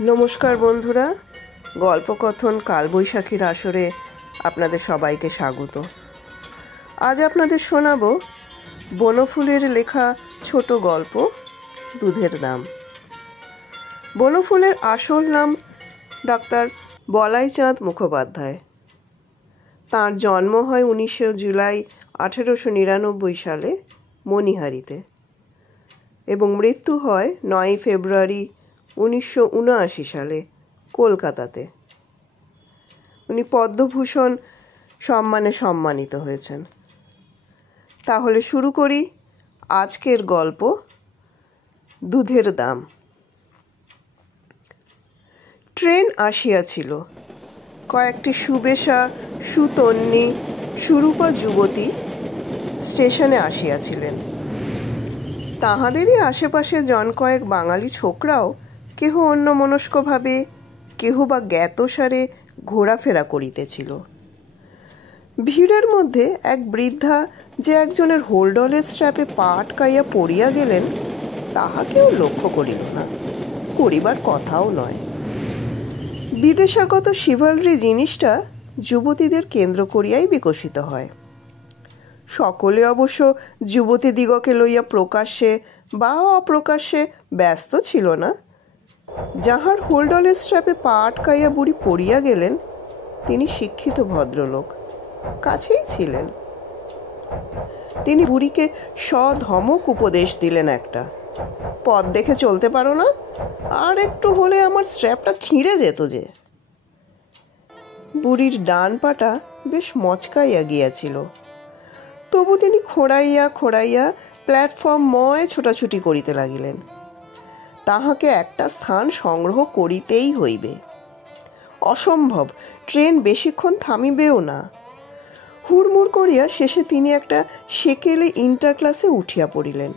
নমস্কার বন্ধুরা, গল্পকথন কালবৈশাখীর আসরে আপনাদের সবাইকে স্বাগত। আজ আপনাদের শোনাব বনফুলের লেখা ছোট গল্প দুধের দাম। বনফুলের আসল নাম ডাক্তার বলাইচাঁদ মুখোপাধ্যায়। তাঁর জন্ম হয় 19 জুলাই 1899 সালে মণিহারিতে এবং মৃত্যু হয় 9 ফেব্রুয়ারি 1979 সালে কলকাতাতে। উনি পদ্মভূষণ সম্মানে সম্মানিত হয়েছেন। তাহলে শুরু করি আজকের গল্প দুধের দাম। ট্রেন আসিয়াছিল। কয়েকটি সুবেশা সুতন্নী সুরূপা যুবতী স্টেশনে আসিয়াছিলেন। তাহাদেরই আশেপাশে জন কয়েক বাঙালি ছোকরাও কেহ অন্যমনস্কভাবে, কেহ বা জ্ঞাতসারে ঘোরাফেরা করিতেছিল। ভিড়ের মধ্যে এক বৃদ্ধা যে একজনের হোল্ডলের স্ট্র্যাপে পা আটকাইয়া পড়িয়া গেলেন তাহাকেও লক্ষ্য করিল না, করিবার কথাও নয়। বিদেশাগত শিভালরি জিনিসটা যুবতীদের কেন্দ্র করিয়াই বিকশিত হয়। সকলে অবশ্য যুবতীদিগকে লইয়া প্রকাশ্যে বা অপ্রকাশ্যে ব্যস্ত ছিল না। যাহার হোল্ডলের স্ট্র্যাপে পা আটকাইয়া বুড়ি পড়িয়া গেলেন তিনি শিক্ষিত ভদ্রলোক, কাছেই ছিলেন। তিনি বুড়িকে সধমক উপদেশ দিলেন একটা, পথ দেখে চলতে পারো না? আর একটু হলে আমার স্ট্র্যাপটা ছিঁড়ে যেত যে। বুড়ির ডান পাটা বেশ মচকাইয়া গিয়াছিল, তবু তিনি খোঁড়াইয়া খোঁড়াইয়া প্ল্যাটফর্মময় ছোটাছুটি করিতে লাগিলেন। তাহাকে একটা স্থান সংগ্রহ করিতেই হইবে। অসম্ভব, ট্রেন বেশিক্ষণ থামিবেও না। হুড়মুড় করিয়া শেষে তিনি একটা সেকেলে ইন্টার ক্লাসে উঠিয়া পড়িলেন।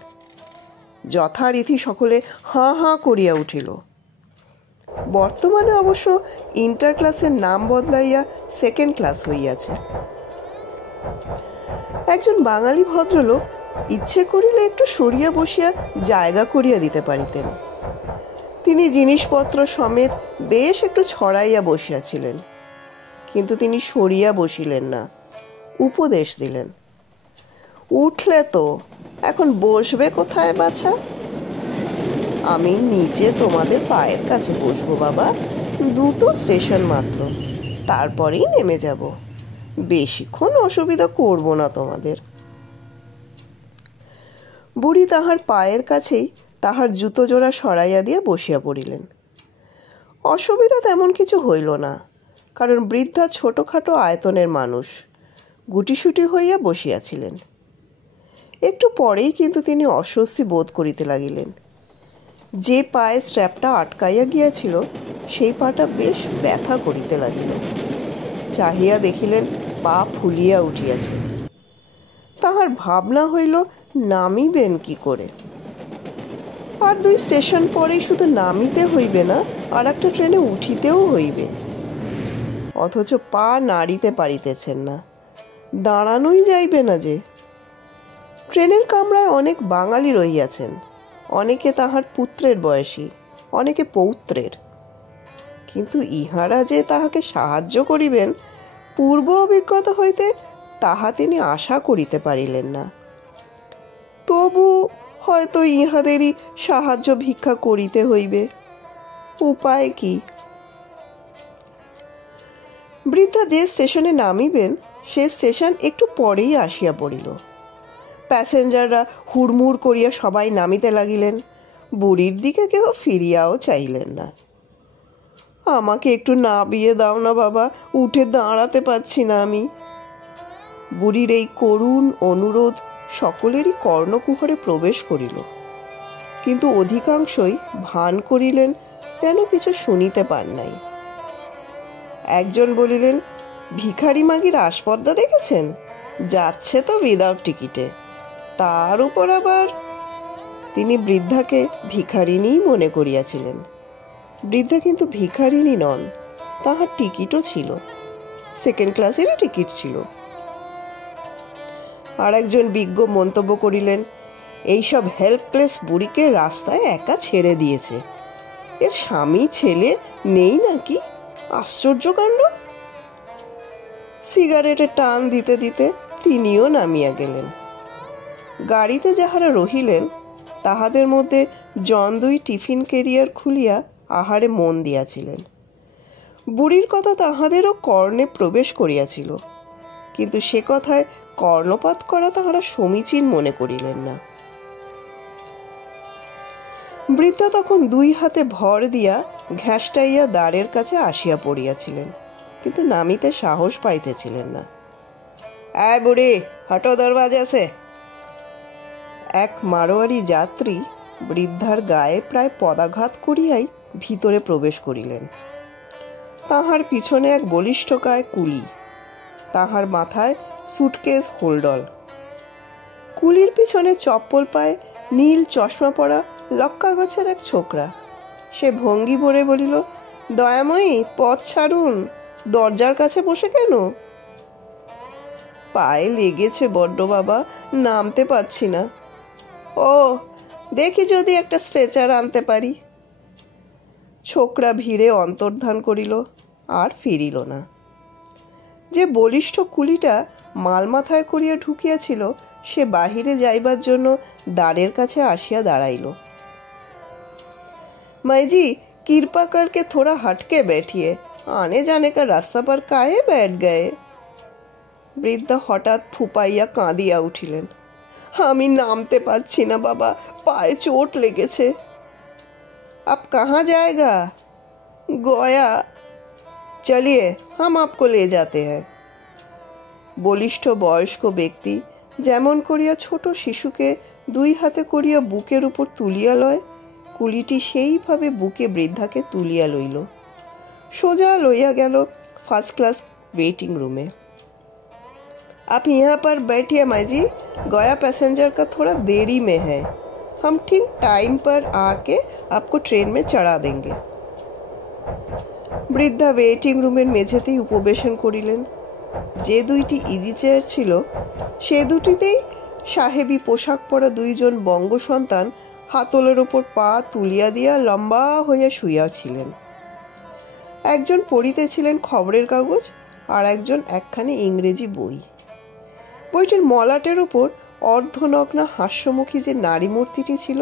যথারীতি সকলে হাঁ হাঁ করিয়া উঠিল। বর্তমানে অবশ্য ইন্টার ক্লাসের নাম বদলাইয়া সেকেন্ড ক্লাস হইয়াছে। একজন বাঙালি ভদ্রলোক ইচ্ছে করিলে একটু সরিয়া বসিয়া জায়গা করিয়া দিতে পারিতেন। তিনি জিনিসপত্র সমেত বেশ একটু ছড়াইয়া বসিয়াছিলেন, কিন্তু তিনি সরিয়া বসিলেন না, উপদেশ দিলেন। উঠলে তো, এখন বসবে কোথায় বাছা? আমি নিচে তোমাদের পায়ের কাছে বসবো বাবা, 2টো স্টেশন মাত্র, তারপরেই নেমে যাব। বেশিক্ষণ অসুবিধা করব না তোমাদের। বুড়ি তাহার পায়ের কাছেই তাহার জুতো জোড়া সরাইয়া দিয়া বসিয়া পড়িলেন। অসুবিধা তেমন কিছু হইল না, কারণ বৃদ্ধা ছোটখাটো আয়তনের মানুষ, গুটিসুটি হইয়া বসিয়াছিলেন। একটু পরেই কিন্তু তিনি অস্বস্তি বোধ করিতে লাগিলেন। যে পায়ে স্ট্র্যাপটা আটকাইয়া গিয়াছিল সেই পাটা বেশ ব্যথা করিতে লাগিল। চাহিয়া দেখিলেন পা ফুলিয়া উঠিয়াছে। তাহার ভাবনা হইল নামিবেন কি করে। আর 2 স্টেশন পরেই শুধু নামিতে হইবে না, আর একটা ট্রেনে উঠিতেও হইবে। অথচ পা নাড়িতে পারিতেছেন না, দাঁড়ানোই যাইবে না যে। ট্রেনের কামরায় অনেক বাঙালি রহিয়াছেন, অনেকে তাহার পুত্রের বয়সী, অনেকে পৌত্রের, কিন্তু ইহারা যে তাহাকে সাহায্য করিবেন পূর্ব অভিজ্ঞতা হইতে তাহা তিনি আশা করিতে পারিলেন না। তবু হয়তো ইহাদেরই সাহায্য ভিক্ষা করিতে হইবে, উপায় কি? বৃদ্ধা যে স্টেশনে নামিবেন সে স্টেশন একটু পরেই আসিয়া পড়িল। প্যাসেঞ্জাররা হুড়মুড় করিয়া সবাই নামিতে লাগিলেন। বুড়ির দিকে কেউ ফিরিয়াও চাইলেন না। আমাকে একটু নামিয়ে দাও না বাবা, উঠে দাঁড়াতে পারছি না আমি। বুড়ির এই করুণ অনুরোধ সকলেরই কর্ণকুহরে প্রবেশ করিল, কিন্তু অধিকাংশই ভান করিলেন যেন কিছু শুনিতে পান নাই। একজন বলিলেন, ভিখারি মাগির আসপর্দা দেখেছেন? যাচ্ছে তো উইদাউট টিকিটে। তার উপর আবার তিনি বৃদ্ধাকে ভিখারিনীই মনে করিয়াছিলেন। বৃদ্ধা কিন্তু ভিখারিনী নন, তাহার টিকিটও ছিল, সেকেন্ড ক্লাসেরই টিকিট ছিল। আর একজন বিজ্ঞ মন্তব্য করিলেন, এইসব হেল্পলেস বুড়িকে রাস্তায় একা ছেড়ে দিয়েছে, এর স্বামী ছেলে নেই নাকি? আশ্চর্য কাণ্ড। সিগারেটের টান দিতে দিতে তিনিও নামিয়া গেলেন। গাড়িতে যাহারা রহিলেন তাহাদের মধ্যে জন দুই টিফিন ক্যারিয়ার খুলিয়া আহারে মন দিয়াছিলেন। বুড়ির কথা তাহাদেরও কর্ণে প্রবেশ করিয়াছিল, কিন্তু সে কথায় কর্ণপাত করা তাহারা সমীচীন মনে করিলেন না। বৃদ্ধা তখন দুই হাতে ভর দিয়া ঘ্যাসটাইয়া দ্বারের কাছে আসিয়া পড়িয়াছিলেন, কিন্তু নামিতে সাহস পাইতেছিলেন না। আয় বুড়ি, হটো দরওয়াজা সে। এক মারোয়ারি যাত্রী বৃদ্ধার গায়ে প্রায় পদাঘাত করিয়াই ভিতরে প্রবেশ করিলেন। তাহার পিছনে এক বলিষ্ঠকায় কুলি, তাহার মাথায় সুটকেস হোল্ডল। কুলির পিছনে চপ্পল পায়ে নীল চশমা পরা লক্কা গাছের এক ছোকরা। সে ভঙ্গি ভরে বলিল, দয়াময়ী পথ ছাড়ুন, দরজার কাছে বসে কেন? পায়ে লেগেছে বড্ড বাবা, নামতে পারছি না। ও, দেখি যদি একটা স্ট্রেচার আনতে পারি। ছোকরা ভিড়ে অন্তর্ধান করিল, আর ফিরিল না। যে বলিষ্ঠ কুলিটা মাল মাথায় করিয়া ঢুকিয়াছিল সে বাহিরে যাইবার জন্য দ্বারের কাছে আসিয়া দাঁড়াইল। माईजी कृपा करके थोड़ा हटके बैठिए, आने जाने का रास्ता पर काहे बैठ गए? বৃদ্ধা হঠাৎ ফুপাইয়া কাঁদিয়া উঠিলেন। আমি নামতে পারছি না বাবা, পায়ে চোট লেগেছে। आप कहाँ जाएगा? गया। चलिए हम आपको ले जाते हैं। বলিষ্ঠ বয়স্ক ব্যক্তি যেমন করিয়া ছোট শিশুকে দুই হাতে করিয়া বুকের উপর তুলিয়া লয়, কুলিটি সেইভাবে বুকে বৃদ্ধাকে তুলিয়া লইল। সোজা লইয়া গেল ফার্স্ট ক্লাস वेटिंग रूमे। आप यहाँ पर बैठिए माई जी, गया पैसेंजर का थोड़ा देरी में है, हम ठीक टाइम पर आके आपको ट्रेन में चढ़ा देंगे। বৃদ্ধা ওয়েটিং রুমের মেঝেতেই উপবেশন করিলেন। যে দুইটি ইজি চেয়ার ছিল সে দুটিতেই সাহেবী পোশাক পরা দুইজন বঙ্গ সন্তান হাতলের ওপর পা তুলিয়া দিয়া লম্বা হইয়া শুইয়াছিলেন। একজন পড়িতেছিলেন খবরের কাগজ, আর একজন একখানি ইংরেজি বই। বইটির মলাটের ওপর অর্ধনগ্না হাস্যমুখী যে নারী মূর্তিটি ছিল,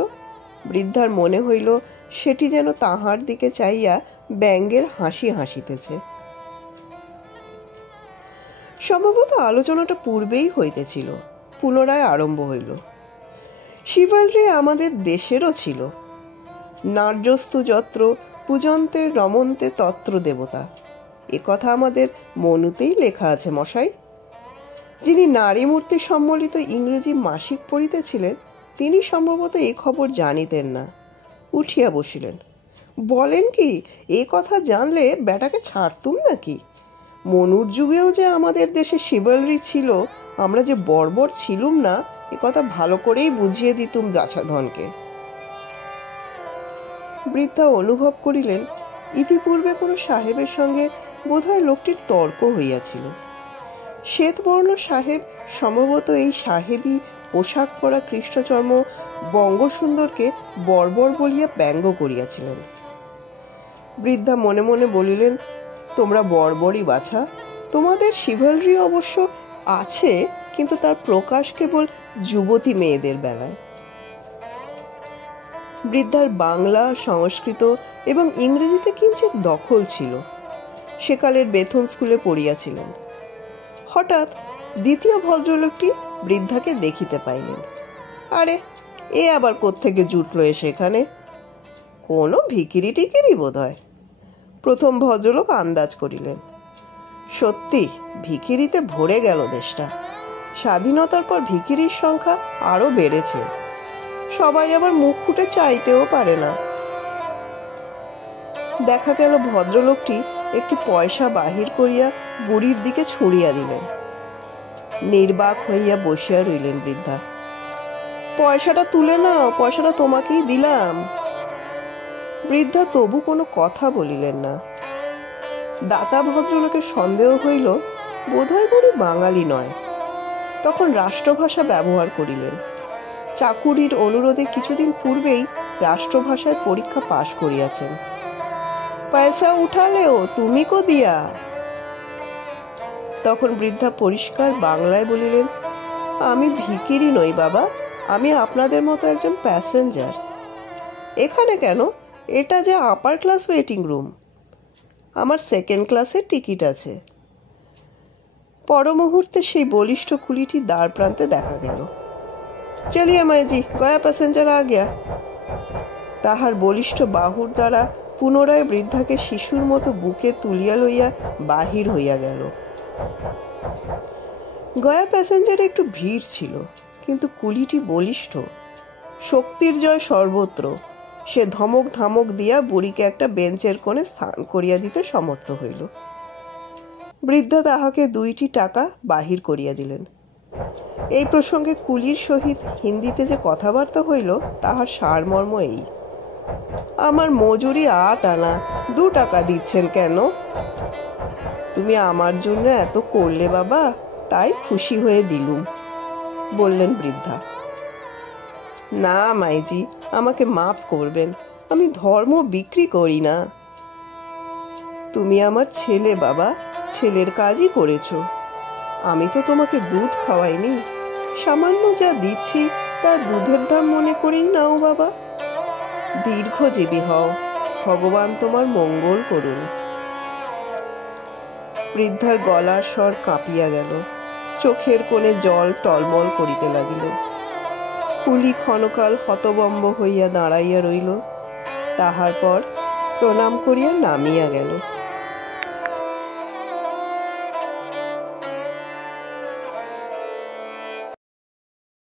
বৃদ্ধার মনে হইল সেটি যেন তাহার দিকে চাইয়া ব্যঙ্গের হাসি হাসিতেছে। সম্ভবত আলোচনাটা পূর্বেই হইতেছিল, পুনরায় আরম্ভ হইল। শিভালরি আমাদের দেশেরও ছিল। নার্যস্তু যত্র পূজন্তে রমন্তে তত্র দেবতা, এ কথা আমাদের মনুতেই লেখা আছে মশাই। যিনি নারী মূর্তি সম্বলিত ইংরেজি মাসিক পড়িতেছিলেন তিনি সম্ভবত এই খবর জানিতেন না। উঠিয়া বসিলেন। বলেন কি, এ কথা জানলে বেটাকে ছাড়তুম নাকি? মনুর যুগেও যে আমাদের দেশে শিভালরি ছিল, আমরা যে বর্বর ছিলুম না, এ কথা ভালো করেই বুঝিয়ে দিতুম যাছাধনকে। বৃদ্ধা অনুভব করিলেন ইতিপূর্বে কোনো সাহেবের সঙ্গে বোধহয় লোকটির তর্ক হইয়াছিল। শ্বেতবর্ণ সাহেব সম্ভবত এই সাহেবী পোশাক পরা কৃষ্ণচর্ম বঙ্গসুন্দরকে বর্বর বলিয়া ব্যঙ্গ করিয়াছিলেন। বৃদ্ধা মনে মনে বলিলেন, তোমরা বর্বরই বাছা, তোমাদের শিভালরি অবশ্য আছে, কিন্তু তার প্রকাশ কেবল যুবতী মেয়েদের বেলায়। বৃদ্ধার বাংলা, সংস্কৃত এবং ইংরেজিতে কিঞ্চিৎ দখল ছিল। সেকালের বেথুন স্কুলে পড়িয়াছিলেন। হঠাৎ দ্বিতীয় ভদ্রলোকটি বৃদ্ধাকে দেখিতে পাইলেন। আরে, এ আবার কোত্থেকে জুটলো সেখানে? কোনো ভিখিরি টিকিরি বোধ হয়। প্রথম ভদ্রলোক আন্দাজ করিলেন। সত্যি ভিখিরিতে ভরে গেল দেশটা। স্বাধীনতার পর ভিখিরির সংখ্যা আরও বেড়েছে। সবাই আবার মুখ ফুটে চাইতেও পারে না। দেখা গেল ভদ্রলোকটি একটি পয়সা বাহির করিয়া বুড়ির দিকে ছুঁড়িয়া দিলেন। নির্বাক হইয়া বসিয়া রইলেন বৃদ্ধা। পয়সাটা তুলে নাও, পয়সাটা তোমাকেই দিলাম। বৃদ্ধা তবু কোনো কথা বলিলেন না। দাতা ভদ্রলোকের সন্দেহ হইল বোধহয় বুড়ি বাঙালি নয়। তখন রাষ্ট্রভাষা ব্যবহার করিলেন। চাকুরির অনুরোধে কিছুদিন পূর্বেই রাষ্ট্রভাষায় পরীক্ষা পাশ করিয়াছেন। পয়সা উঠালেও তুমি কো দিয়া? তখন বৃদ্ধা পরিষ্কার বাংলায় বলিলেন, আমি ভিখিরি নই বাবা, আমি আপনাদের মতো একজন প্যাসেঞ্জার। এখানে কেন? এটা যে আপার ক্লাস ওয়েটিং রুম, আমার সেকেন্ড ক্লাসের টিকিট আছে। পর মুহূর্তে সেই বলিষ্ঠ কুলিটি দ্বার প্রান্তে দেখা গেল। চলিয়ে মাইজি, গয়া প্যাসেঞ্জার আ গিয়া। তাহার বলিষ্ঠ বাহুর দ্বারা পুনরায় বৃদ্ধাকে শিশুর মতো বুকে তুলিয়া লইয়া বাহির হইয়া গেল। গয়া প্যাসেঞ্জারে একটু ভিড় ছিল, কিন্তু কুলিটি বলিষ্ঠ, শক্তির জয় সর্বত্র। সে ধমক ধামক দিয়া বুড়িকে একটা বেঞ্চের কোণে স্থান করিয়া দিতে সমর্থ হইল। বৃদ্ধা তাহাকে 2টি টাকা বাহির করিয়া দিলেন। এই প্রসঙ্গে কুলির সহিত হিন্দিতে যে কথাবার্তা হইল তাহার সারমর্ম এই, আমার মজুরি 8 আনা, 2 টাকা দিচ্ছেন কেন? তুমি আমার জন্য এত করলে বাবা, তাই খুশি হয়ে দিলুম, বললেন বৃদ্ধা। না মাইজি, আমাকে মাফ করবেন, আমি ধর্ম বিক্রি করি না। তুমি আমার ছেলে বাবা, ছেলের কাজই করেছ। আমি তো তোমাকে দুধ খাওয়াইনি, সামান্য যা দিচ্ছি তা দুধের দাম মনে করেই নাও বাবা। দীর্ঘজীবী হও, ভগবান তোমার মঙ্গল করুন। বৃদ্ধার গলার স্বর কাঁপিয়া গেল, চোখের কোণে জল টলমল করিতে লাগিল। কুলি ক্ষণকাল হতবম্ব হইয়া দাঁড়াইয়া রইল, তাহার পর প্রণাম করিয়া নামিয়া গেল।